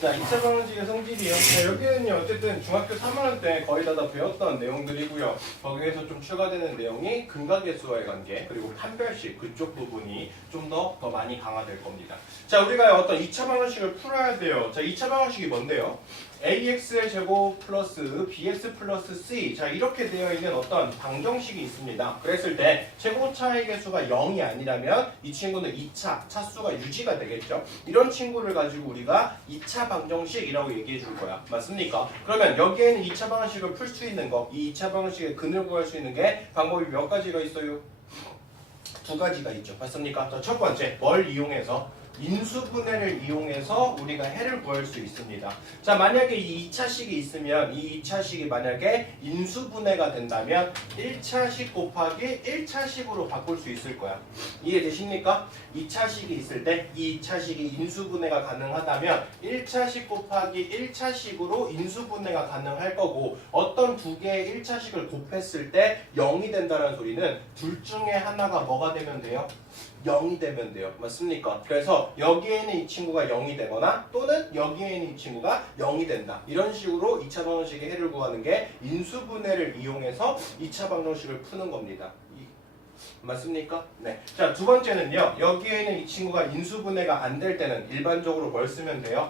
자, 2차 방정식의 성질이요. 자, 여기는요, 어쨌든 중학교 3학년 때 거의 다 배웠던 내용들이고요. 거기에서 좀 추가되는 내용이 근각계수와의 관계, 그리고 판별식 그쪽 부분이 좀 더 많이 강화될 겁니다. 자, 우리가 어떤 2차 방정식을 풀어야 돼요. 자, 2차 방정식이 뭔데요? ax의 제곱 플러스 bx 플러스 c. 자, 이렇게 되어 있는 어떤 방정식이 있습니다. 그랬을 때 최고차의 개수가 0이 아니라면 이 친구는 2차 차수가 유지가 되겠죠. 이런 친구를 가지고 우리가 2차 방정식이라고 얘기해 줄 거야. 맞습니까? 그러면 여기에는 2차 방정식을 풀 수 있는 거, 이 2차 방정식의 근을 구할 수 있는 게 방법이 몇 가지가 있어요? 두 가지가 있죠. 맞습니까? 자, 첫 번째, 뭘 이용해서? 인수분해를 이용해서 우리가 해를 구할 수 있습니다. 자, 만약에 이 2차식이 있으면 이 2차식이 만약에 인수분해가 된다면 1차식 곱하기 1차식으로 바꿀 수 있을 거야. 이해되십니까? 2차식이 있을 때 이 2차식이 인수분해가 가능하다면 1차식 곱하기 1차식으로 인수분해가 가능할 거고, 어떤 두 개의 1차식을 곱했을 때 0이 된다는 소리는 둘 중에 하나가 뭐가 되면 돼요? 0이 되면 돼요. 맞습니까? 그래서 여기에는 이 친구가 0이 되거나 또는 여기에는 이 친구가 0이 된다. 이런 식으로 2차 방정식의 해를 구하는 게 인수분해를 이용해서 2차 방정식을 푸는 겁니다. 맞습니까? 네. 자, 두 번째는요. 여기에는 이 친구가 인수분해가 안 될 때는 일반적으로 뭘 쓰면 돼요?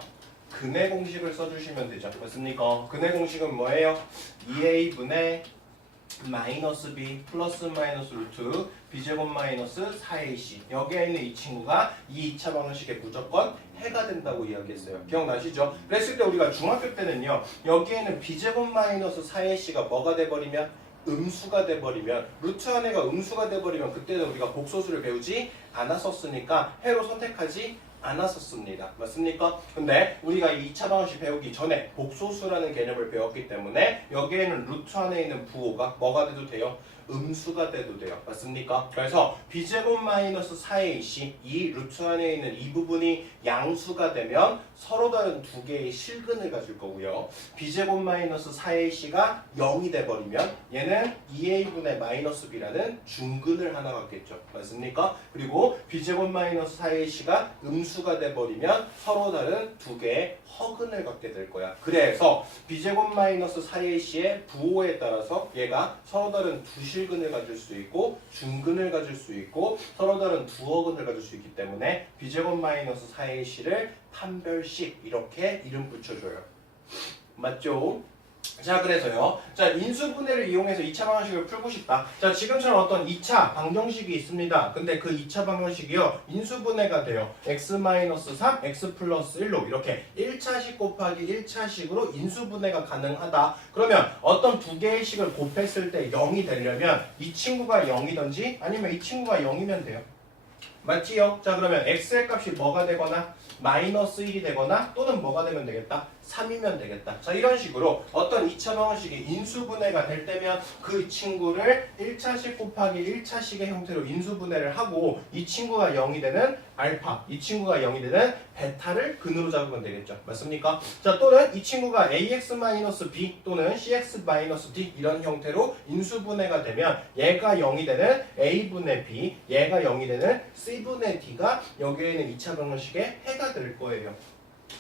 근의 공식을 써주시면 되죠. 맞습니까? 근의 공식은 뭐예요? 2a분의 마이너스 b 플러스 마이너스 루트 b제곱 마이너스 4ac. 여기에 있는 이 친구가 이 2차 방정식에 무조건 해가 된다고 이야기했어요. 기억나시죠? 그랬을 때 우리가 중학교 때는요, 여기에는 b제곱 마이너스 4ac가 뭐가 돼버리면? 음수가 돼버리면, 루트 안에가 음수가 돼버리면 그때는 우리가 복소수를 배우지 않았었으니까 해로 선택하지 않았었습니다. 맞습니까? 근데 우리가 이 2차 방정식 배우기 전에 복소수라는 개념을 배웠기 때문에 여기에는 루트 안에 있는 부호가 뭐가 돼도 돼요? 음수가 돼도 돼요. 맞습니까? 그래서 b제곱 마이너스 4ac, 이 루트 안에 있는 이 부분이 양수가 되면 서로 다른 두 개의 실근을 가질 거고요. b제곱 마이너스 4ac가 0이 돼버리면 얘는 2a분의 마이너스 b라는 중근을 하나 갖겠죠. 맞습니까? 그리고 b제곱 마이너스 4ac가 음수가 돼버리면 서로 다른 두 개의 허근을 갖게 될 거야. 그래서 b제곱 마이너스 4ac의 부호에 따라서 얘가 서로 다른 두 실근을 가질 수 있고 중근을 가질 수 있고 서로 다른 두 허근을 가질 수 있기 때문에 b제곱 마이너스 4ac를 판별식 이렇게 이름 붙여줘요. 맞죠? 자, 그래서요. 자, 인수분해를 이용해서 2차 방정식을 풀고 싶다. 자, 지금처럼 어떤 2차 방정식이 있습니다. 근데 그 2차 방정식이요, 인수분해가 돼요. x-3, x 플러스 1로 이렇게 1차식 곱하기 1차식으로 인수분해가 가능하다. 그러면 어떤 두 개의 식을 곱했을 때 0이 되려면 이 친구가 0이든지 아니면 이 친구가 0이면 돼요. 맞지요? 자, 그러면 x의 값이 뭐가 되거나 마이너스 1이 되거나 또는 뭐가 되면 되겠다? 3이면 되겠다. 자, 이런 식으로 어떤 2차 방정식이 인수분해가 될 때면 그 친구를 1차식 곱하기 1차식의 형태로 인수분해를 하고 이 친구가 0이 되는 알파, 이 친구가 0이 되는 베타를 근으로 잡으면 되겠죠. 맞습니까? 자, 또는 이 친구가 ax-b 또는 cx-d 이런 형태로 인수분해가 되면 얘가 0이 되는 a분의 b, 얘가 0이 되는 c분의 d가 여기에는 2차 방정식의 해가 될 거예요.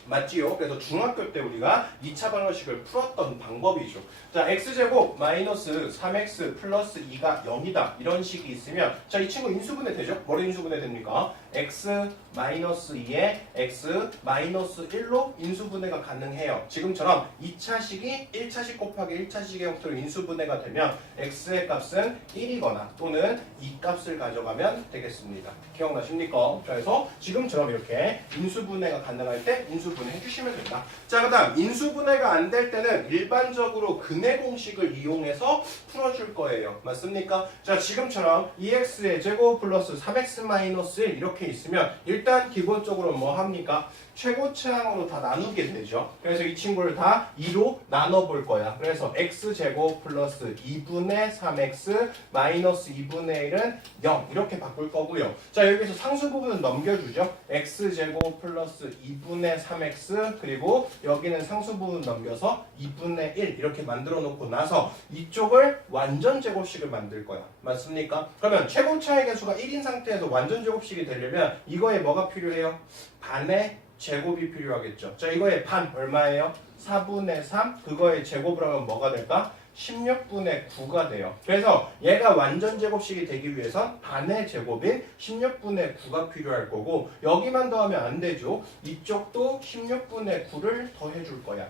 맞지요? 그래서 중학교 때 우리가 2차 방정식을 풀었던 방법이죠. 자, x제곱 마이너스 3x 플러스 2가 0이다. 이런 식이 있으면 자, 이 친구 인수분해 되죠? 뭐로 인수분해 됩니까? x 마이너스 2에 x 마이너스 1로 인수분해가 가능해요. 지금처럼 2차식이 1차식 곱하기 1차식의 형태로 인수분해가 되면 x의 값은 1이거나 또는 2 값을 가져가면 되겠습니다. 기억나십니까? 그래서 지금처럼 이렇게 인수분해가 가능할 때 인수분해 해주시면 된다. 자, 그 다음 인수분해가 안 될 때는 일반적으로 근의 공식을 이용해서 풀어줄 거예요. 맞습니까? 자, 지금처럼 2x의 제곱 플러스 3x 마이너스 1 이렇게 있으면 일단 기본적으로 뭐 합니까? 최고차항으로 다 나누게 되죠. 그래서 이 친구를 다 2로 나눠볼 거야. 그래서 x제곱 플러스 2분의 3x 마이너스 2분의 1은 0 이렇게 바꿀 거고요. 자, 여기서 상수 부분은 넘겨주죠. x제곱 플러스 2분의 3x 그리고 여기는 상수 부분 넘겨서 2분의 1 이렇게 만들어 놓고 나서 이쪽을 완전 제곱식을 만들 거야. 맞습니까? 그러면 최고차의 개수가 1인 상태에서 완전 제곱식이 되려면 이거에 뭐가 필요해요? 반의 제곱이 필요하겠죠. 자, 이거의 반 얼마예요? 4분의 3. 그거의 제곱을 하면 뭐가 될까? 16분의 9가 돼요. 그래서 얘가 완전 제곱식이 되기 위해선 반의 제곱인 16분의 9가 필요할 거고 여기만 더하면 안 되죠. 이쪽도 16분의 9를 더해줄 거야.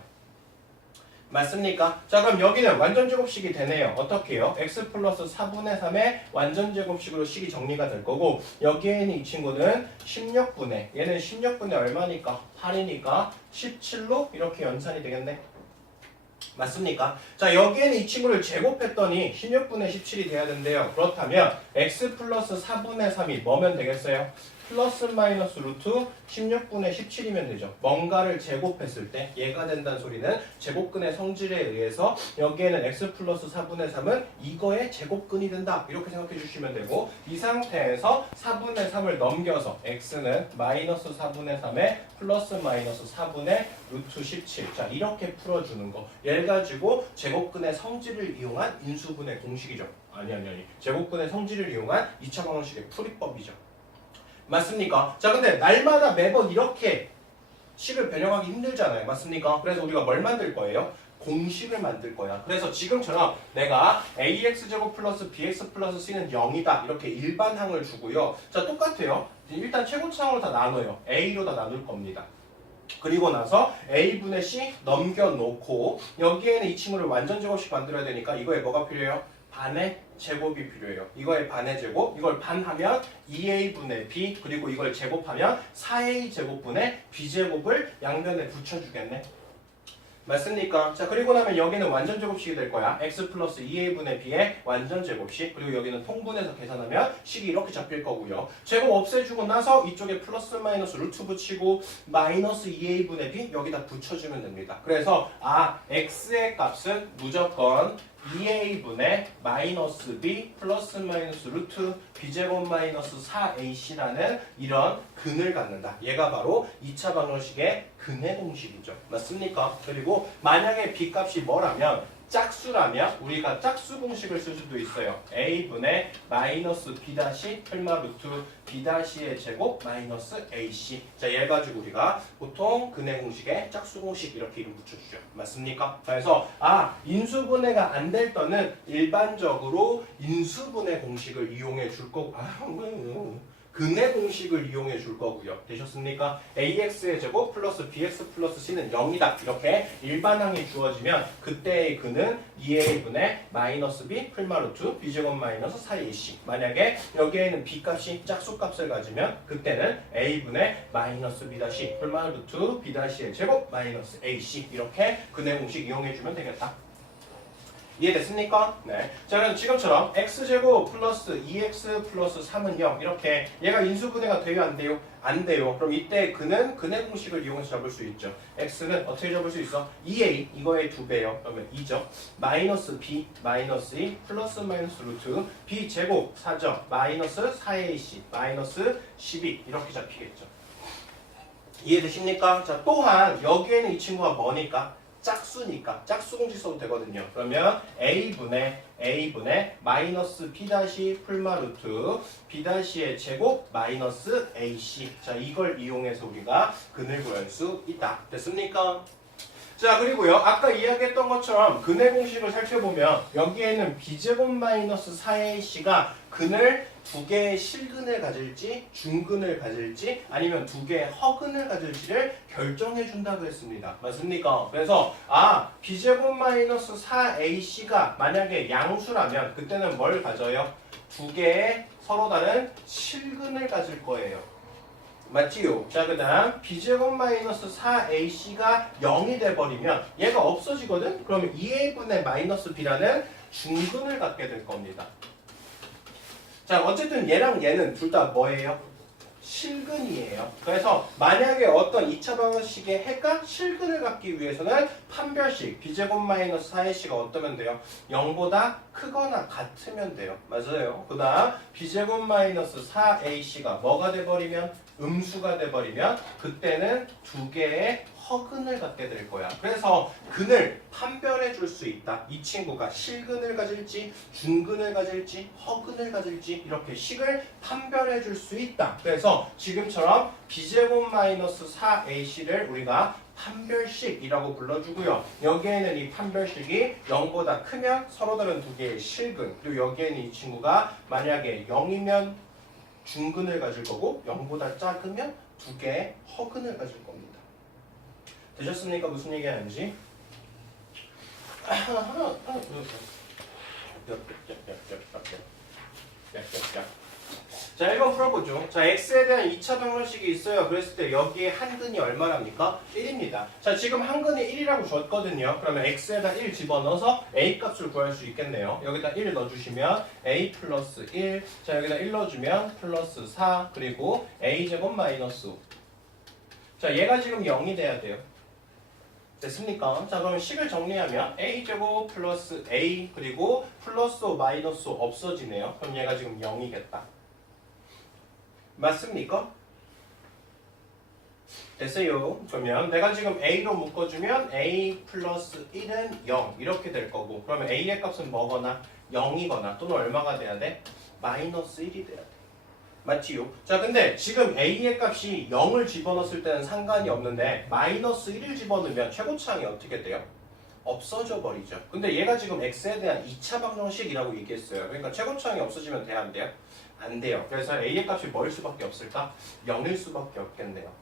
맞습니까? 자, 그럼 여기는 완전 제곱식이 되네요. 어떻게 해요? x 플러스 4분의 3의 완전 제곱식으로 식이 정리가 될 거고 여기에 있는 이 친구는 16분의 얘는 16분의 얼마니까? 8이니까 17로 이렇게 연산이 되겠네. 맞습니까? 자, 여기에는 이 친구를 제곱했더니 16분의 17이 돼야 된대요. 그렇다면 x 플러스 4분의 3이 뭐면 되겠어요? 플러스 마이너스 루트 16분의 17이면 되죠. 뭔가를 제곱했을 때 얘가 된다는 소리는 제곱근의 성질에 의해서 여기에는 x 플러스 4분의 3은 이거의 제곱근이 된다. 이렇게 생각해 주시면 되고 이 상태에서 4분의 3을 넘겨서 x는 마이너스 4분의 3에 플러스 마이너스 4분의 루트 17. 자, 이렇게 풀어주는 거. 얘를 가지고 제곱근의 성질을 이용한 인수분해 공식이죠. 아니. 제곱근의 성질을 이용한 2차 방정식의 풀이법이죠. 맞습니까? 자, 근데 날마다 매번 이렇게 식을 변형하기 힘들잖아요. 맞습니까? 그래서 우리가 뭘 만들 거예요? 공식을 만들 거야. 그래서 지금처럼 내가 ax제곱 플러스 bx 플러스 c는 0이다. 이렇게 일반항을 주고요. 자, 똑같아요. 일단 최고차항으로 다 나눠요. a로 다 나눌 겁니다. 그리고 나서 a분의 c 넘겨놓고 여기에는 이 친구를 완전 제곱식 만들어야 되니까 이거에 뭐가 필요해요? 반의 제곱이 필요해요. 이거의 반의 제곱, 이걸 반하면 2a분의 b, 그리고 이걸 제곱하면 4a 제곱분의 b제곱을 양변에 붙여주겠네. 맞습니까? 자, 그리고 나면 여기는 완전 제곱식이 될 거야. x 플러스 2a분의 b의 완전 제곱식. 그리고 여기는 통분해서 계산하면 식이 이렇게 잡힐 거고요. 제곱 없애주고 나서 이쪽에 플러스 마이너스 루트 붙이고 마이너스 2a분의 b 여기다 붙여주면 됩니다. 그래서 x의 값은 무조건 2a분의 마이너스 b 플러스 마이너스 루트 b제곱 마이너스 4ac라는 이런 근을 갖는다. 얘가 바로 2차 방정식의 근의 공식이죠. 맞습니까? 그리고 만약에 b 값이 뭐라면 짝수라면 우리가 짝수 공식을 쓸 수도 있어요. a분의 마이너스 b 다시 풀마 루트 b 다시의 제곱 마이너스 ac. 자, 얘 가지고 우리가 보통 근의 공식에 짝수 공식 이렇게 이름 붙여주죠. 맞습니까? 그래서 인수분해가 안 될 때는 일반적으로 인수분해 공식을 이용해 줄 거고 근의 공식을 이용해 줄 거고요. 되셨습니까? ax의 제곱 플러스 bx 플러스 c는 0이다. 이렇게 일반항이 주어지면 그때의 근은 2a분의 마이너스 b 풀마 루트 b제곱 마이너스 4ac. 만약에 여기에는 b 값이 짝수 값을 가지면 그때는 a분의 마이너스 b 다시 풀마 루트 b 다시의 제곱 마이너스 ac. 이렇게 근의 공식 이용해 주면 되겠다. 이해됐습니까? 네. 자, 그럼 지금처럼 x제곱 플러스 2x 플러스 3은 0 이렇게 얘가 인수분해가 돼요? 안 돼요? 안 돼요. 그럼 이때 근은 근의 공식을 이용해서 잡을 수 있죠. x는 어떻게 잡을 수 있어? 2a 이거의 2배요. 그러면 2죠. 마이너스 b 마이너스 2 플러스 마이너스 루트 b 제곱 4죠. 마이너스 4ac 마이너스 12 이렇게 잡히겠죠. 이해되십니까? 자, 또한 여기에는 이 친구가 뭐니까? 짝수니까 짝수 공식 써도 되거든요. 그러면 a분의 마이너스 b 다시 풀마 루트 b 다시의 제곱 마이너스 ac. 자, 이걸 이용해서 우리가 근을 구할 수 있다. 됐습니까? 자, 그리고요 아까 이야기했던 것처럼 근의 공식을 살펴보면 여기에는 b제곱 마이너스 4ac가 근을 두 개의 실근을 가질지 중근을 가질지 아니면 두 개의 허근을 가질지를 결정해 준다고 했습니다. 맞습니까? 그래서 b제곱 마이너스 4ac가 만약에 양수라면 그때는 뭘 가져요? 두 개의 서로 다른 실근을 가질 거예요. 맞지요? 자, 그 다음 b제곱 마이너스 4ac가 0이 돼버리면 얘가 없어지거든? 그러면 2a분의 마이너스 b라는 중근을 갖게 될 겁니다. 자, 어쨌든 얘랑 얘는 둘 다 뭐예요? 실근이에요. 그래서 만약에 어떤 2차 방정식의 해가 실근을 갖기 위해서는 판별식 b제곱 마이너스 4ac가 어떠면 돼요? 0보다 크거나 같으면 돼요. 맞아요. 그 다음 b제곱 마이너스 4ac가 뭐가 돼버리면 음수가 돼버리면 그때는 두 개의 허근을 갖게 될 거야. 그래서 근을 판별해 줄 수 있다. 이 친구가 실근을 가질지 중근을 가질지 허근을 가질지 이렇게 식을 판별해 줄 수 있다. 그래서 지금처럼 b제곱 마이너스 4ac를 우리가 판별식이라고 불러주고요. 여기에는 이 판별식이 0보다 크면 서로 다른 두 개의 실근, 그리고 여기에는 이 친구가 만약에 0이면 중근을 가질 거고 0보다 작으면 두 개의 허근을 가질 겁니다. 되셨습니까? 무슨 얘기 하는지? 자, 1번 풀어보죠. 자, x에 대한 2차 방정식이 있어요. 그랬을 때 여기에 한 근이 얼마랍니까? 1입니다. 자, 지금 한 근이 1이라고 줬거든요. 그러면 x에다 1 집어넣어서 a 값을 구할 수 있겠네요. 여기다 1 넣어주시면 a 플러스 1. 자, 여기다 1 넣어주면 플러스 4. 그리고 a 제곱 마이너스 5. 자, 얘가 지금 0이 돼야 돼요. 됐습니까? 자, 그럼 식을 정리하면 a제곱 플러스 a 그리고 플러스 5 마이너스 5 없어지네요. 그럼 얘가 지금 0이겠다. 맞습니까? 됐어요. 그러면 내가 지금 a로 묶어주면 a 플러스 1은 0 이렇게 될 거고, 그러면 a의 값은 뭐거나 0이거나 또는 얼마가 돼야 돼? 마이너스 1이 돼야 돼. 맞지요? 자, 근데 지금 a의 값이 0을 집어넣었을 때는 상관이 없는데 마이너스 1을 집어넣으면 최고차항이 어떻게 돼요? 없어져 버리죠. 근데 얘가 지금 x에 대한 2차 방정식이라고 얘기했어요. 그러니까 최고차항이 없어지면 돼야 안 돼요? 안 돼요. 그래서 a의 값이 뭐일 수밖에 없을까? 0일 수밖에 없겠네요.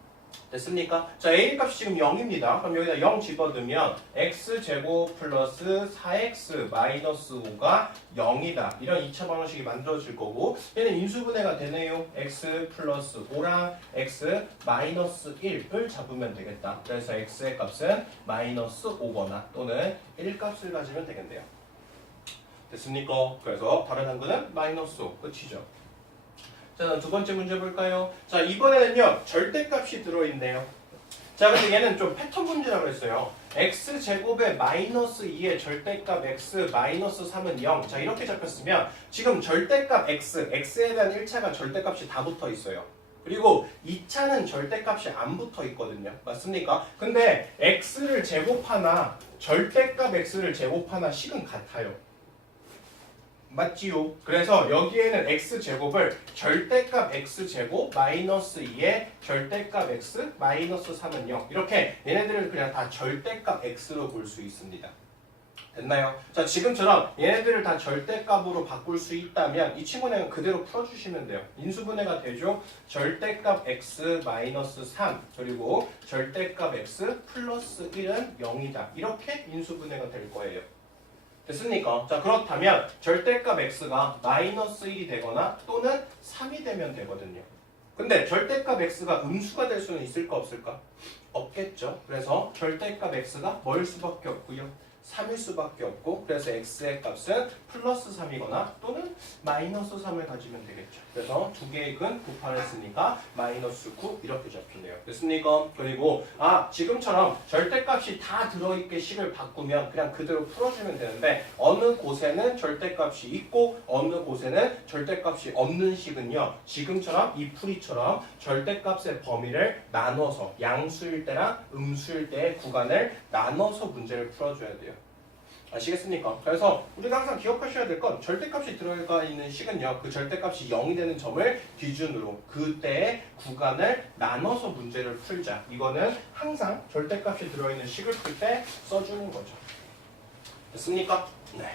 됐습니까? 자, a의 값이 지금 0입니다. 그럼 여기다 0 집어넣으면 x제곱 플러스 4x 마이너스 5가 0이다. 이런 2차 방정식이 만들어질 거고, 얘는 인수분해가 되네요. x 플러스 5랑 x 마이너스 1을 잡으면 되겠다. 그래서 x의 값은 마이너스 5거나 또는 1 값을 가지면 되겠네요. 됐습니까? 그래서 다른 한 근은 마이너스 5. 끝이죠. 자, 두 번째 문제 볼까요? 자, 이번에는요, 절대값이 들어있네요. 자, 근데 얘는 좀 패턴 문제라고 했어요. x제곱에 마이너스 2의 절대값 x 마이너스 3은 0. 자, 이렇게 잡혔으면 지금 절대값 x에 대한 1차가 절대값이 다 붙어 있어요. 그리고 2차는 절대값이 안 붙어 있거든요. 맞습니까? 근데 x를 제곱하나 절대값 x를 제곱하나 식은 같아요. 맞지요? 그래서 여기에는 x제곱을 절대값 x제곱 마이너스 2의 절대값 x 마이너스 3은 0 이렇게 얘네들을 그냥 다 절대값 x로 볼 수 있습니다. 됐나요? 자, 지금처럼 얘네들을 다 절대값으로 바꿀 수 있다면 이 친구는 그대로 풀어주시면 돼요. 인수분해가 되죠? 절대값 x 마이너스 3 그리고 절대값 x 플러스 1은 0이다. 이렇게 인수분해가 될 거예요. 됐습니까? 자, 그렇다면 절대값 x가 마이너스 1이 되거나 또는 3이 되면 되거든요. 근데 절대값 x가 음수가 될 수는 있을까 없을까? 없겠죠. 그래서 절대값 x가 뭐일 수밖에 없고요. 3일 수밖에 없고, 그래서 x의 값은 플러스 3이거나 또는 마이너스 3을 가지면 되겠죠. 그래서 두 개의 근 곱하였으니까 마이너스 9 이렇게 잡히네요. 됐습니까? 그리고 지금처럼 절대값이 다 들어있게 식을 바꾸면 그냥 그대로 풀어주면 되는데, 어느 곳에는 절대값이 있고 어느 곳에는 절대값이 없는 식은요, 지금처럼 이 풀이처럼 절대값의 범위를 나눠서 양수일 때랑 음수일 때의 구간을 나눠서 문제를 풀어줘야 돼요. 아시겠습니까? 그래서 우리가 항상 기억하셔야 될 건 절대값이 들어가 있는 식은요, 그 절대값이 0이 되는 점을 기준으로 그때의 구간을 나눠서 문제를 풀자. 이거는 항상 절대값이 들어있는 식을 풀 때 써주는 거죠. 됐습니까? 네.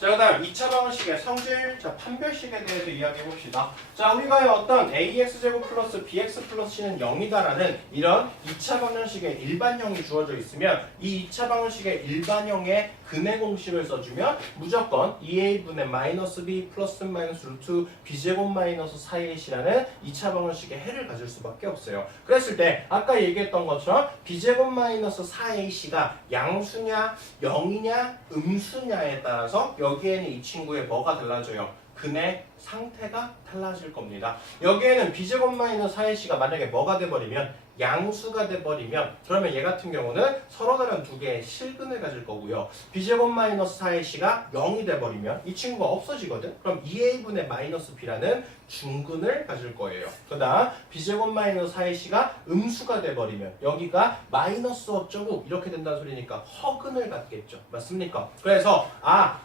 자, 그 다음 2차 방정식의 성질, 자, 판별식에 대해서 이야기해 봅시다. 자, 우리가 어떤 ax제곱 플러스 bx 플러스 c는 0이다라는 이런 2차 방정식의 일반형이 주어져 있으면 이 2차 방정식의 일반형의 근의 공식을 써주면 무조건 2a분의 마이너스 b 플러스 마이너스 루트 b제곱 마이너스 4ac라는 2차 방정식의 해를 가질 수밖에 없어요. 그랬을 때 아까 얘기했던 것처럼 b제곱 마이너스 4ac가 양수냐 0이냐 음수냐에 따라서 여기에는 이 친구의 뭐가 달라져요? 근의 상태가 달라질 겁니다. 여기에는 b제곱 마이너스 4ac가 만약에 뭐가 돼버리면 양수가 돼버리면, 그러면 얘 같은 경우는 서로 다른 두 개의 실근을 가질 거고요. b제곱 마이너스 4ac가 0이 돼버리면 이 친구가 없어지거든. 그럼 2a분의 마이너스 b라는 중근을 가질 거예요. 그 다음 b제곱 마이너스 4ac가 음수가 돼버리면 여기가 마이너스 어쩌고 이렇게 된다는 소리니까 허근을 갖겠죠. 맞습니까? 그래서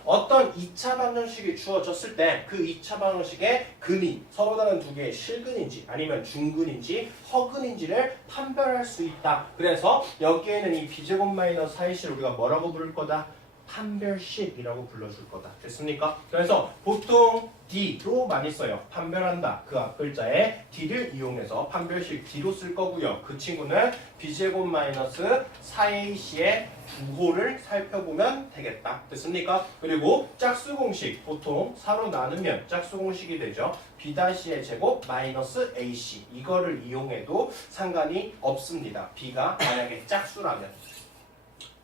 어떤 2차 방정식이 주어졌을 때 그 2차 방정식의 근이 서로 다른 두 개의 실근인지 아니면 중근인지 허근인지를 판별할 수 있다. 그래서 여기에는 이 b제곱 마이너스 4ac를 우리가 뭐라고 부를 거다? 판별식이라고 불러줄 거다. 됐습니까? 그래서 보통 D로 많이 써요. 판별한다. 그 앞 글자에 D를 이용해서 판별식 D로 쓸 거고요. 그 친구는 B제곱 마이너스 4AC의 부호를 살펴보면 되겠다. 됐습니까? 그리고 짝수 공식 보통 4로 나누면 짝수 공식이 되죠. B-의 제곱 마이너스 AC 이거를 이용해도 상관이 없습니다. B가 만약에 짝수라면.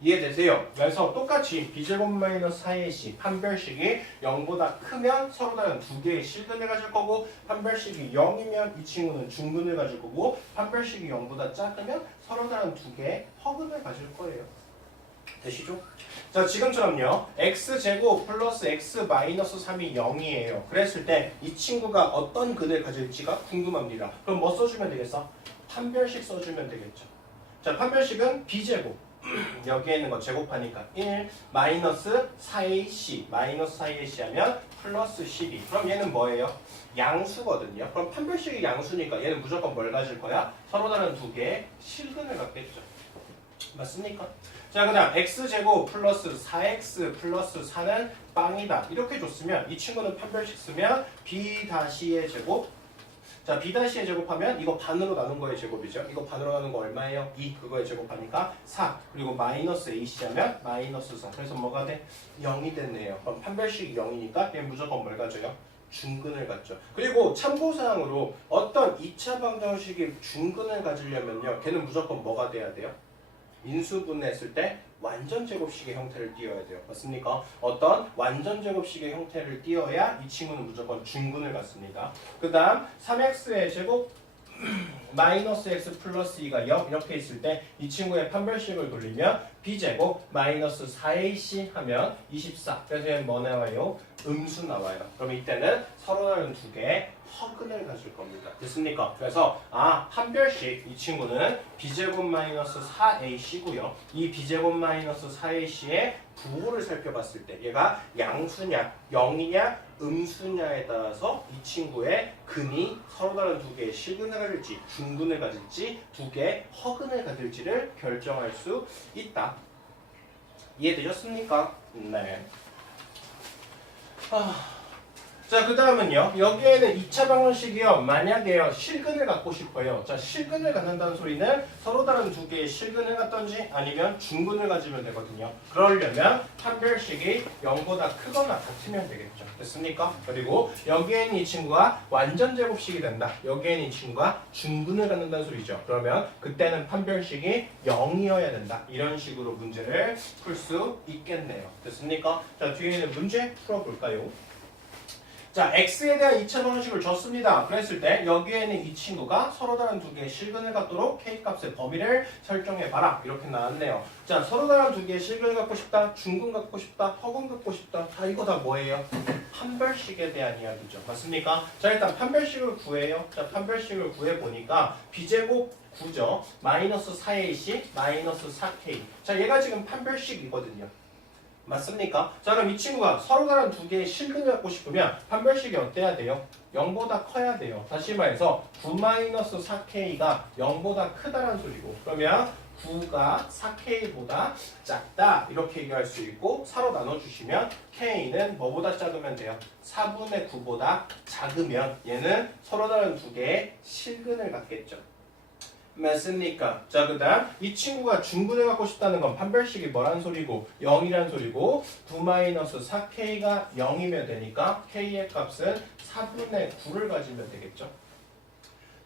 이해되세요? 그래서 똑같이 b제곱 마이너스 4ac 판별식이 0보다 크면 서로 다른 두 개의 실근을 가질 거고 판별식이 0이면 이 친구는 중근을 가질 거고 판별식이 0보다 작으면 서로 다른 두 개의 허근을 가질 거예요. 되시죠? 자, 지금처럼요. x제곱 플러스 x 마이너스 3이 0이에요. 그랬을 때 이 친구가 어떤 근을 가질지가 궁금합니다. 그럼 뭐 써주면 되겠어? 판별식 써주면 되겠죠. 자, 판별식은 b제곱 여기에 있는 거 제곱하니까 1 마이너스 4ac 마이너스 4ac 하면 플러스 12 그럼 얘는 뭐예요? 양수거든요. 그럼 판별식이 양수니까 얘는 무조건 뭘 가질 거야? 서로 다른 두 개의 실근을 갖겠죠. 맞습니까? 자, 그 다음 x제곱 플러스 4x 플러스 4는 빵이다 이렇게 줬으면 이 친구는 판별식 쓰면 b-의 제곱 자, B-의 제곱하면 이거 반으로 나눈 거의 제곱이죠. 이거 반으로 나눈 거 얼마예요? 2. 그거의 제곱하니까 4. 그리고 마이너스 AC 하면 마이너스 4. 그래서 뭐가 돼? 0이 됐네요. 그럼 판별식이 0이니까 얘 무조건 뭘 가져요? 중근을 갖죠. 그리고 참고사항으로 어떤 2차 방정식이 중근을 가지려면요. 걔는 무조건 뭐가 돼야 돼요? 인수분해했을 때 완전 제곱식의 형태를 띄어야 돼요. 맞습니까? 어떤 완전 제곱식의 형태를 띄어야 이 친구는 무조건 중근을 갖습니다. 그 다음 3x의 제곱 마이너스 x 플러스 2가 0 이렇게 있을 때 이 친구의 판별식을 돌리면 b제곱 마이너스 4ac 하면 24. 그래서 얘는 뭐 나와요? 음수 나와요. 그럼 이때는 서로 다른 두 개의 허근을 가질 겁니다. 됐습니까? 그래서 판별식 이 친구는 b제곱 마이너스 4ac고요. 이 b제곱 마이너스 4ac의 부호를 살펴봤을 때 얘가 양수냐, 0이냐, 음수냐에 따라서 이 친구의 근이 서로 다른 두 개의 실근을 가질지, 중근을 가질지, 두 개의 허근을 가질지를 결정할 수 있다. 이해되셨습니까? 네. 자, 그 다음은요. 여기에는 2차 방정식이요. 만약에요. 실근을 갖고 싶어요. 자, 실근을 갖는다는 소리는 서로 다른 두 개의 실근을 갖던지 아니면 중근을 가지면 되거든요. 그러려면 판별식이 0보다 크거나 같으면 되겠죠. 됐습니까? 그리고 여기에는 이 친구가 완전 제곱식이 된다. 여기에는 이 친구가 중근을 갖는다는 소리죠. 그러면 그때는 판별식이 0이어야 된다. 이런 식으로 문제를 풀 수 있겠네요. 됐습니까? 자, 뒤에 있는 문제 풀어볼까요? 자, x에 대한 2차 방정식을 줬습니다. 그랬을 때 여기에는 이 친구가 서로 다른 두 개의 실근을 갖도록 k값의 범위를 설정해봐라. 이렇게 나왔네요. 자, 서로 다른 두 개의 실근을 갖고 싶다, 중근 갖고 싶다, 허근 갖고 싶다. 다 이거 다 뭐예요? 판별식에 대한 이야기죠. 맞습니까? 자, 일단 판별식을 구해요. 자, 판별식을 구해보니까 b제곱 9죠. 마이너스 4ac, 마이너스 4k. 자, 얘가 지금 판별식이거든요. 맞습니까? 자, 그럼 이 친구가 서로 다른 두 개의 실근을 갖고 싶으면 판별식이 어때야 돼요? 0보다 커야 돼요. 다시 말해서 9-4k가 0보다 크다는 소리고 그러면 9가 4k보다 작다 이렇게 얘기할 수 있고 4로 나눠주시면 k는 뭐보다 작으면 돼요? 4분의 9보다 작으면 얘는 서로 다른 두 개의 실근을 갖겠죠. 맞습니까? 자, 그 다음 이 친구가 중근을 갖고 싶다는 건 판별식이 뭐란 소리고 0이란 소리고 9-4k가 0이면 되니까 k의 값은 4분의 9를 가지면 되겠죠.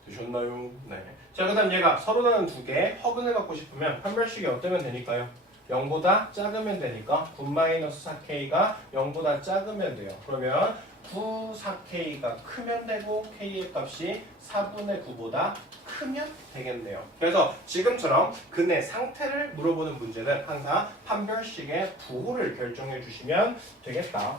되셨나요? 네. 자, 그 다음 얘가 서로 다른 두 개의 허근을 갖고 싶으면 판별식이 어떠면 되니까요? 0보다 작으면 되니까 9-4k가 0보다 작으면 돼요. 그러면 9-4k가 크면 되고 k의 값이 4분의 9보다 크면 되겠네요. 그래서 지금처럼 근의 상태를 물어보는 문제는 항상 판별식의 부호를 결정해 주시면 되겠다.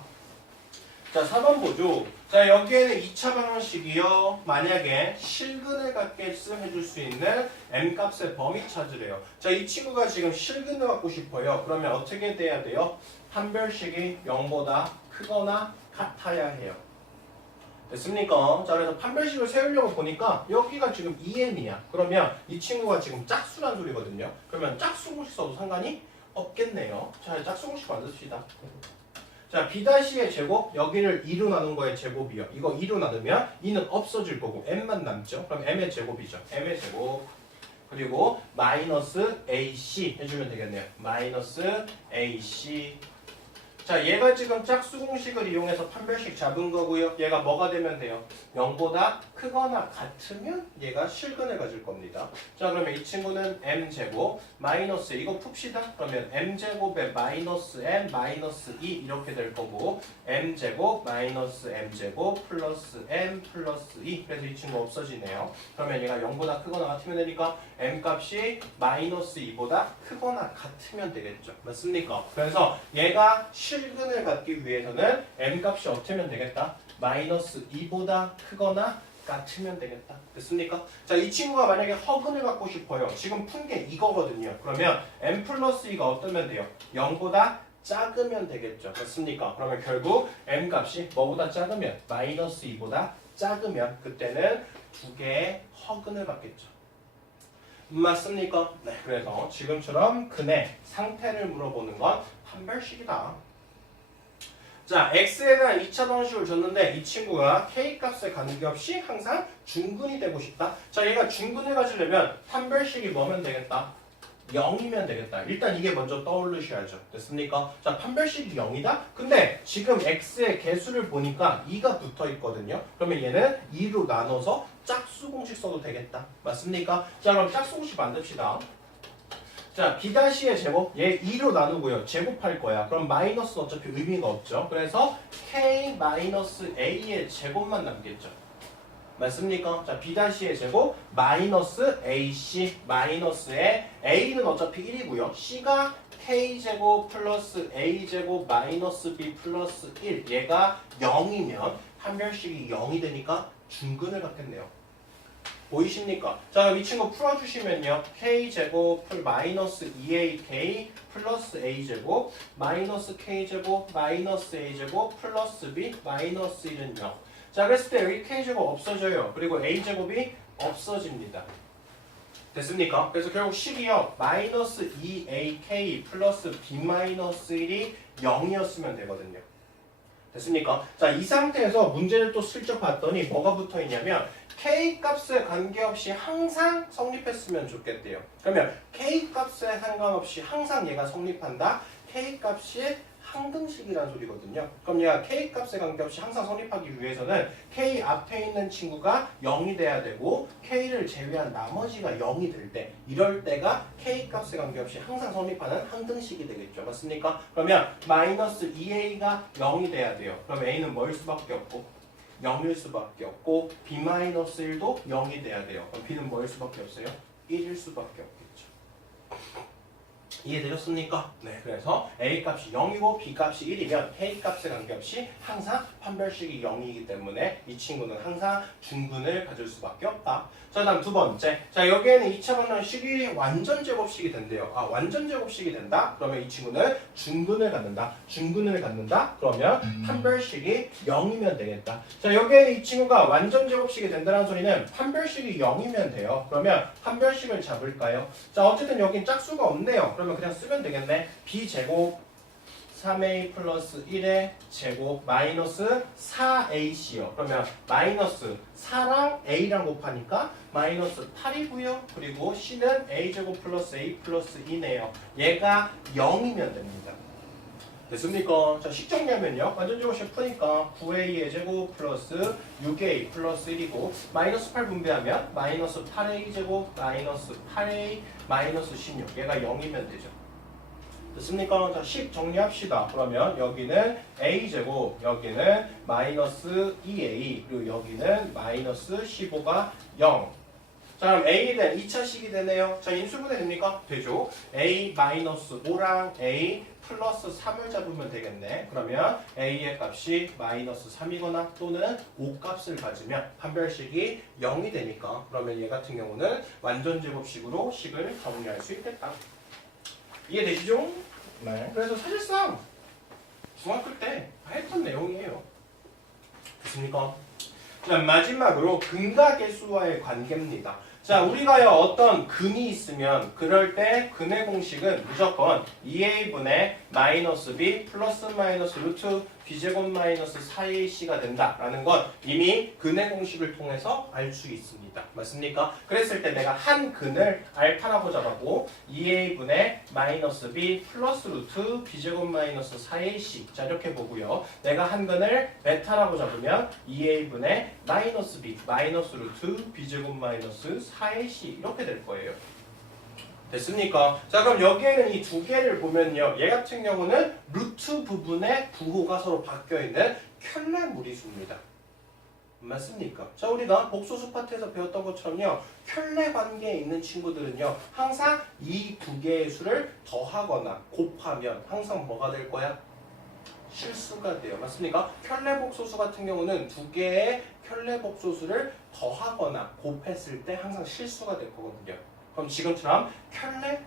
자, 4번 보죠. 자, 여기에는 2차 방정식이요. 만약에 실근을 갖게끔 해줄 수 있는 m값의 범위 찾으래요. 자, 이 친구가 지금 실근을 갖고 싶어요. 그러면 어떻게 돼야 돼요? 판별식이 0보다 크거나 같아야 해요. 됐습니까? 자, 그래서 판별식을 세우려고 보니까 여기가 지금 2m이야. 그러면 이 친구가 지금 짝수란 소리거든요. 그러면 짝수공식 써도 상관이 없겠네요. 자, 짝수공식 만듭시다. 자, b-의 제곱, 여기를 2로 나눈 거의 제곱이요. 이거 2로 나누면 2는 없어질 거고 m만 남죠. 그럼 m의 제곱이죠. m의 제곱. 그리고 마이너스 ac 해주면 되겠네요. 마이너스 ac. 자, 얘가 지금 짝수 공식을 이용해서 판별식 잡은 거고요. 얘가 뭐가 되면 돼요? 0보다 크거나 같으면 얘가 실근을 가질 겁니다. 자, 그러면 이 친구는 m제곱 마이너스 이거 풉시다. 그러면 m제곱에 마이너스 m 마이너스 2 이렇게 될 거고 m제곱 마이너스 m제곱 플러스 m 플러스 2 그래서 이 친구 없어지네요. 그러면 얘가 0보다 크거나 같으면 되니까 m값이 마이너스 2보다 크거나 같으면 되겠죠. 맞습니까? 그래서 얘가 실근을 갖기 위해서는 m값이 어떻게 되겠다? 마이너스 2보다 크거나 같으면 되겠다. 됐습니까? 자, 이 친구가 만약에 허근을 갖고 싶어요. 지금 푼 게 이거거든요. 그러면 m 플러스 2가 어떠면 돼요? 0보다 작으면 되겠죠. 맞습니까? 그러면 결국 m값이 뭐보다 작으면 마이너스 2보다 작으면 그때는 두 개의 허근을 갖겠죠. 맞습니까? 네, 그래서 지금처럼 근의 상태를 물어보는 건 판별식이다. 자, x에 대한 2차 방정식을 줬는데 이 친구가 k값에 관계없이 항상 중근이 되고 싶다. 자, 얘가 중근을 가지려면 판별식이 뭐면 되겠다? 0이면 되겠다. 일단 이게 먼저 떠오르셔야죠. 됐습니까? 자, 판별식이 0이다? 근데 지금 x의 개수를 보니까 2가 붙어 있거든요. 그러면 얘는 2로 나눠서 짝수 공식 써도 되겠다. 맞습니까? 자, 그럼 짝수 공식 만듭시다. 자, b-의 제곱, 얘 2로 나누고요. 제곱할 거야. 그럼 마이너스는 어차피 의미가 없죠. 그래서 k-a의 제곱만 남겠죠. 맞습니까? 자, b-의 제곱, 마이너스 ac, 마이너스에 a는 어차피 1이고요. c가 k제곱 플러스 a제곱 마이너스 b 플러스 1. 얘가 0이면 판별식이 0이 되니까 중근을 갖겠네요. 보이십니까? 자, 이 친구 풀어주시면요. k제곱 마이너스 2ak 플러스 a제곱 마이너스 k제곱 마이너스 a제곱 플러스 b 마이너스 1은 0. 자, 그랬을 때 여기 k제곱 없어져요. 그리고 a제곱이 없어집니다. 됐습니까? 그래서 결국 식이요. 마이너스 2ak 플러스 b 마이너스 1이 0이었으면 되거든요. 됐습니까? 자, 이 상태에서 문제를 또 슬쩍 봤더니 뭐가 붙어 있냐면 K값에 관계없이 항상 성립했으면 좋겠대요. 그러면 K값에 상관없이 항상 얘가 성립한다. K값이 항등식이라는 소리거든요. 그럼 얘가 K값에 관계없이 항상 성립하기 위해서는 K 앞에 있는 친구가 0이 돼야 되고 K를 제외한 나머지가 0이 될 때 이럴 때가 K값에 관계없이 항상 성립하는 항등식이 되겠죠. 맞습니까? 그러면 마이너스 2A가 0이 돼야 돼요. 그럼 A는 뭐일 수밖에 없고 0일 수밖에 없고 B-1도 0이 돼야 돼요. 그럼 B는 뭐일 수밖에 없어요? 1일 수밖에 없겠죠. 이해되셨습니까? 네, 그래서 A값이 0이고 B값이 1이면 K값에 관계없이 항상 판별식이 0이기 때문에 이 친구는 항상 중근을 가질 수밖에 없다. 자, 다음 두 번째. 자, 여기에는 2차 방정식이 완전 제곱식이 된대요. 아, 완전 제곱식이 된다? 그러면 이 친구는 중근을 갖는다. 중근을 갖는다? 그러면 판별식이 0이면 되겠다. 자, 여기에는 이 친구가 완전 제곱식이 된다는 소리는 판별식이 0이면 돼요. 그러면 판별식을 잡을까요? 자, 어쨌든 여긴 짝수가 없네요. 그러면 그냥 쓰면 되겠네. b제곱 3a 플러스 1의 제곱 마이너스 4ac요. 그러면 마이너스 4랑 a랑 곱하니까 마이너스 8이고요. 그리고 c는 a제곱 플러스 a 플러스 2네요. 얘가 0이면 됩니다. 됐습니까? 자, 식 정리하면요. 완전 제곱식 푸니까 9a의 제곱 플러스 6a 플러스 1이고 마이너스 8 분배하면 마이너스 8a 제곱 마이너스 8a 마이너스 16. 얘가 0이면 되죠. 됐습니까? 자, 식 정리합시다. 그러면 여기는 a제곱, 여기는 마이너스 2a, 그리고 여기는 마이너스 15가 0. 자, 그럼 A에 대한 2차식이 되네요. 자, 인수분해 됩니까? 되죠. A-5랑 A 플러스 3을 잡으면 되겠네. 그러면 A의 값이 마이너스 3이거나 또는 5 값을 가지면 판별식이 0이 되니까 그러면 얘 같은 경우는 완전 제곱식으로 식을 정리할 수 있겠다. 이해되시죠? 네. 그래서 사실상 중학교 때 했던 내용이에요. 됐습니까? 자, 마지막으로 근과 계수와의 관계입니다. 자, 우리가요 어떤 근이 있으면 그럴 때 근의 공식은 무조건 2a분의 마이너스 b 플러스 마이너스 루트 b제곱 마이너스 4ac가 된다라는 건 이미 근의 공식을 통해서 알 수 있습니다. 맞습니까? 그랬을 때 내가 한 근을 알파라고 잡았고 2a분의 마이너스 b 플러스 루트 b제곱 마이너스 4ac 자 이렇게 보고요. 내가 한 근을 베타라고 잡으면 2a분의 마이너스 b 마이너스 루트 b제곱 마이너스 4ac 이렇게 될 거예요. 됐습니까? 자, 그럼 여기에는 이 두 개를 보면요. 얘 같은 경우는 루트 부분에 부호가 서로 바뀌어있는 켤레 무리수입니다. 맞습니까? 자, 우리가 복소수 파트에서 배웠던 것처럼요. 켤레 관계에 있는 친구들은요. 항상 이 두 개의 수를 더하거나 곱하면 항상 뭐가 될 거야? 실수가 돼요. 맞습니까? 켤레 복소수 같은 경우는 두 개의 켤레 복소수를 더하거나 곱했을 때 항상 실수가 될 거거든요. 그럼 지금처럼 켤레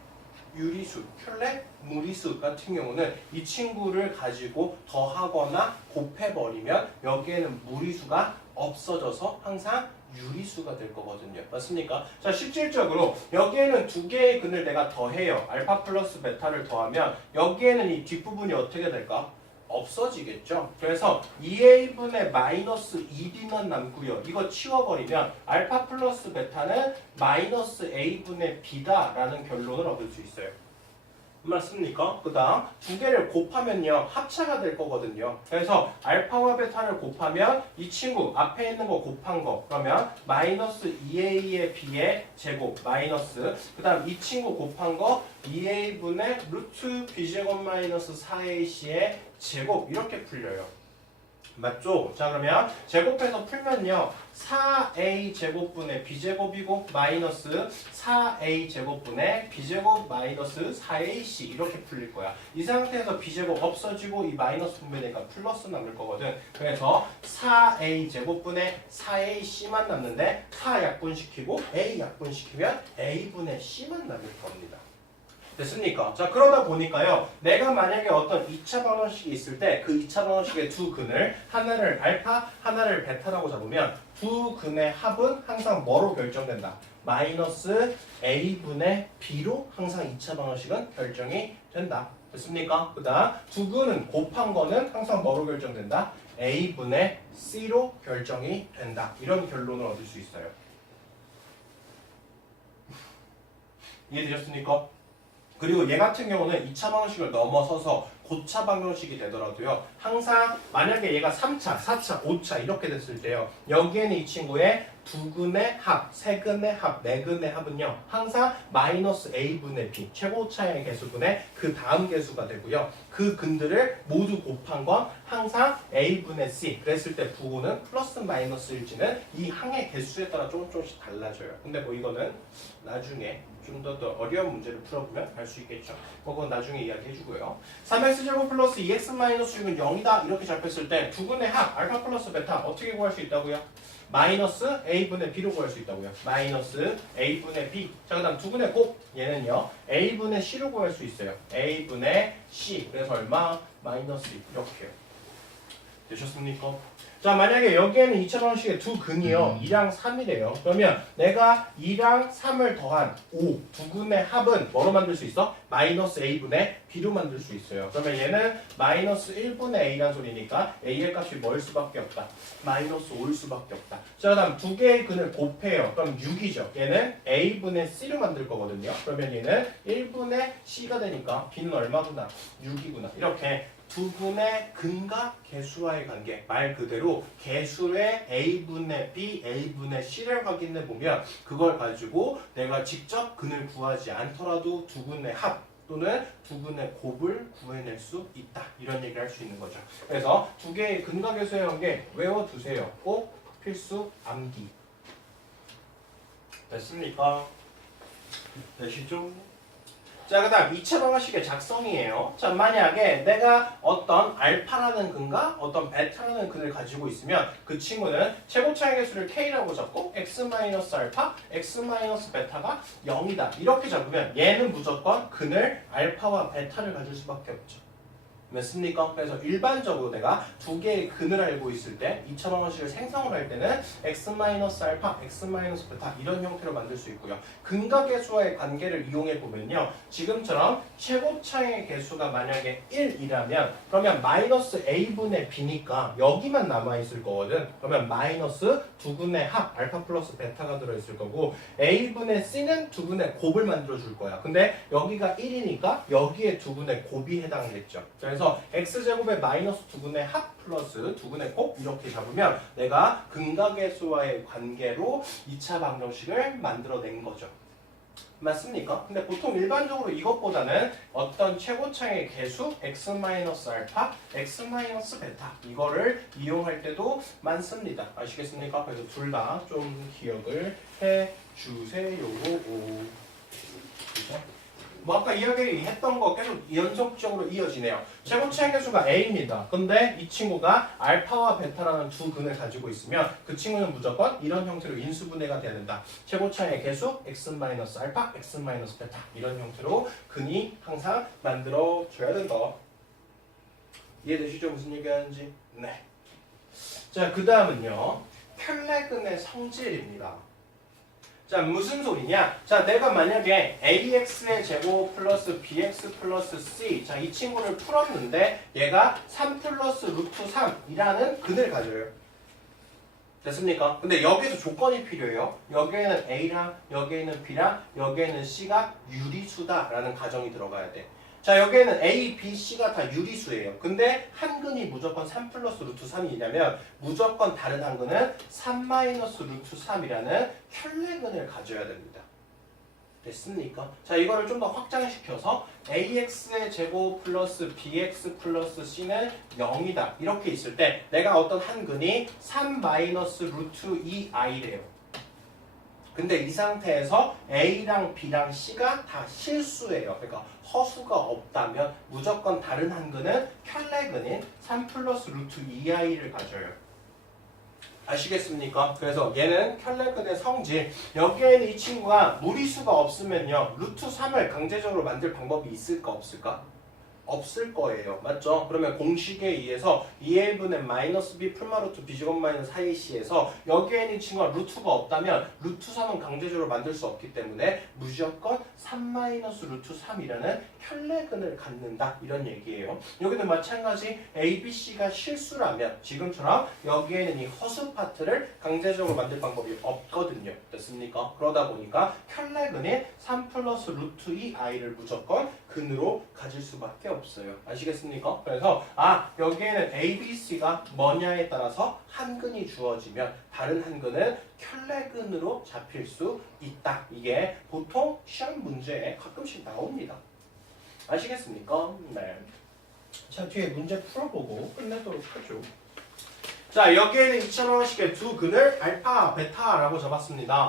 유리수, 켤레 무리수 같은 경우는 이 친구를 가지고 더하거나 곱해버리면 여기에는 무리수가 없어져서 항상 유리수가 될 거거든요. 맞습니까? 자, 실질적으로 여기에는 두 개의 근을 내가 더해요. 알파 플러스 베타를 더하면 여기에는 이 뒷부분이 어떻게 될까? 없어지겠죠. 그래서 2a분의 마이너스 2b만 남고요. 이거 치워버리면 알파 플러스 베타는 마이너스 a분의 b다라는 결론을 얻을 수 있어요. 맞습니까? 그 다음 두 개를 곱하면요 합차가 될 거거든요. 그래서 알파와 베타를 곱하면 이 친구 앞에 있는 거 곱한 거 그러면 마이너스 2a의 b의 제곱 마이너스 그 다음 이 친구 곱한 거 2a분의 루트 b제곱 마이너스 4ac의 제곱 이렇게 풀려요. 맞죠? 자, 그러면 제곱해서 풀면요 4a 제곱분의 b제곱이고 마이너스 4a 제곱분의 b제곱 마이너스 4ac 이렇게 풀릴 거야. 이 상태에서 b제곱 없어지고 이 마이너스 분배되니까 플러스 남을 거거든. 그래서 4a 제곱분의 4ac만 남는데 4 약분시키고 a 약분시키면 a분의 c만 남을 겁니다. 됐습니까? 자, 그러다 보니까요. 내가 만약에 어떤 2차 방정식이 있을 때 그 2차 방정식의 두 근을 하나를 알파, 하나를 베타라고 잡으면 두 근의 합은 항상 뭐로 결정된다? 마이너스 a분의 b로 항상 2차 방정식은 결정이 된다. 됐습니까? 그 다음 두 근은 곱한 거는 항상 뭐로 결정된다? a분의 c로 결정이 된다. 이런 결론을 얻을 수 있어요. 이해되셨습니까? 그리고 얘 같은 경우는 2차 방정식을 넘어서서 고차 방정식이 되더라도요. 항상 만약에 얘가 3차, 4차, 5차 이렇게 됐을 때요. 여기에는 이 친구의 두 근의 합, 세 근의 합, 네 근의 합은요. 항상 마이너스 a분의 b, 최고차의 개수분의 그 다음 개수가 되고요. 그 근들을 모두 곱한 건 항상 a분의 c, 그랬을 때 부호는 플러스 마이너스일지는 이 항의 개수에 따라 조금씩 달라져요. 근데 뭐 이거는 나중에 좀 더 어려운 문제를 풀어보면 알 수 있겠죠. 그건 나중에 이야기해주고요. 3x제곱 플러스 2x-6은 0이다 이렇게 잡혔을 때 두 근의 합 알파 플러스 베타 어떻게 구할 수 있다고요? 마이너스 a분의 b로 구할 수 있다고요. 마이너스 a분의 b. 자, 그 다음 두 근의 곱 얘는요 a분의 c로 구할 수 있어요. a분의 c. 그래서 얼마? 마이너스 2 이렇게요. 되셨습니까? 자, 만약에 여기에는 2차 방정식의 두 근이요 2랑 3이래요. 그러면 내가 2랑 3을 더한 5 두 근의 합은 뭐로 만들 수 있어? 마이너스 a분의 b로 만들 수 있어요. 그러면 얘는 마이너스 1분의 a란 소리니까 a의 값이 뭐일 수밖에 없다? 마이너스 5일 수밖에 없다. 자, 그 다음 두 개의 근을 곱해요. 그럼 6이죠. 얘는 a분의 c로 만들 거거든요. 그러면 얘는 1분의 c가 되니까 b는 얼마구나? 6이구나. 이렇게 두 분의 근과 개수와의 관계, 말 그대로 개수의 a분의 b, a분의 c를 확인해 보면 그걸 가지고 내가 직접 근을 구하지 않더라도 두 근의 합 또는 두 근의 곱을 구해낼 수 있다. 이런 얘기를 할 수 있는 거죠. 그래서 두 개의 근과 개수의 관계 외워두세요. 꼭 필수 암기. 됐습니까? 되시죠? 자, 그 다음 2차 방정식의 작성이에요. 자, 만약에 내가 어떤 알파라는 근과 어떤 베타라는 근을 가지고 있으면 그 친구는 최고차의 개수를 k라고 잡고 x-알파, x-베타가 0이다. 이렇게 잡으면 얘는 무조건 근을 알파와 베타를 가질 수밖에 없죠. 맞습니까? 그래서 일반적으로 내가 두 개의 근을 알고 있을 때 2차 방정식을 생성을 할 때는 x-알파, x-베타 이런 형태로 만들 수 있고요. 근과 계수와의 관계를 이용해 보면요. 지금처럼 최고차의 개수가 만약에 1이라면 그러면 마이너스 a분의 b니까 여기만 남아있을 거거든. 그러면 마이너스 두근의 합, 알파 플러스 베타가 들어있을 거고 a분의 c는 두근의 곱을 만들어줄 거야. 근데 여기가 1이니까 여기에 두근의 곱이 해당되겠죠. 그래서 x제곱의 마이너스 두근의 합 플러스 두근의 곱 이렇게 잡으면 내가 근과 계수와의 관계로 2차 방정식을 만들어낸 거죠. 맞습니까? 근데 보통 일반적으로 이것보다는 어떤 최고차의 개수 x-알파, x-베타 이거를 이용할 때도 많습니다. 아시겠습니까? 그래서 둘 다 좀 기억을 해 주세요. 그죠? 뭐 아까 이야기했던 거 계속 연속적으로 이어지네요. 최고차의 개수가 a입니다. 근데 이 친구가 알파와 베타라는 두 근을 가지고 있으면 그 친구는 무조건 이런 형태로 인수분해가 돼야 된다. 최고차의 개수 x-알파, x-베타 이런 형태로 근이 항상 만들어줘야 된다. 이해되시죠? 무슨 얘기하는지? 네. 자, 그 다음은요. 켤레근의 성질입니다. 자, 무슨 소리냐? 자, 내가 만약에 ax의 제곱 플러스 bx 플러스 c 자, 이 친구를 풀었는데 얘가 3 플러스 루트 3이라는 근을 가져요. 됐습니까? 근데 여기서 조건이 필요해요. 여기에는 a랑 여기에는 b랑 여기에는 c가 유리수다라는 가정이 들어가야 돼. 자, 여기에는 A, B, C가 다 유리수예요. 근데 한 근이 무조건 3 플러스 루트 3이냐면 무조건 다른 한 근은 3 마이너스 루트 3이라는 켤레근을 가져야 됩니다. 됐습니까? 자, 이거를 좀 더 확장시켜서 AX의 제곱 플러스 BX 플러스 C는 0이다. 이렇게 있을 때 내가 어떤 한 근이 3 마이너스 루트 2i래요. 근데 이 상태에서 A랑 B랑 C가 다 실수예요. 그러니까 허수가 없다면 무조건 다른 한 근은 켤레근인 3 플러스 루트 2i를 가져요. 아시겠습니까? 그래서 얘는 켤레근의 성질. 여기에는 이 친구가 무리수가 없으면요. 루트 3을 강제적으로 만들 방법이 있을까 없을까? 없을 거예요. 맞죠? 그러면 공식에 의해서 2a분의 마이너스 b 풀마루트 b제곱 마이너스 4ac에서 여기에 있는 친구가 루트가 없다면 루트 3은 강제적으로 만들 수 없기 때문에 무조건 3 마이너스 루트 3이라는 켤레근을 갖는다. 이런 얘기예요. 여기도 마찬가지 a, b, c가 실수라면 지금처럼 여기에는 이 허수 파트를 강제적으로 만들 방법이 없거든요. 됐습니까? 그러다 보니까 켤레근인 3 플러스 루트 2i를 무조건 근으로 가질 수밖에 없어요. 아시겠습니까? 그래서 여기에는 A, B, C가 뭐냐에 따라서 한 근이 주어지면 다른 한 근은 켤레근으로 잡힐 수 있다. 이게 보통 시험 문제에 가끔씩 나옵니다. 아시겠습니까? 네. 자, 뒤에 문제 풀어보고 끝내도록 하죠. 자, 여기에는 2차 방정식의 두 근을 알파, 베타라고 잡았습니다.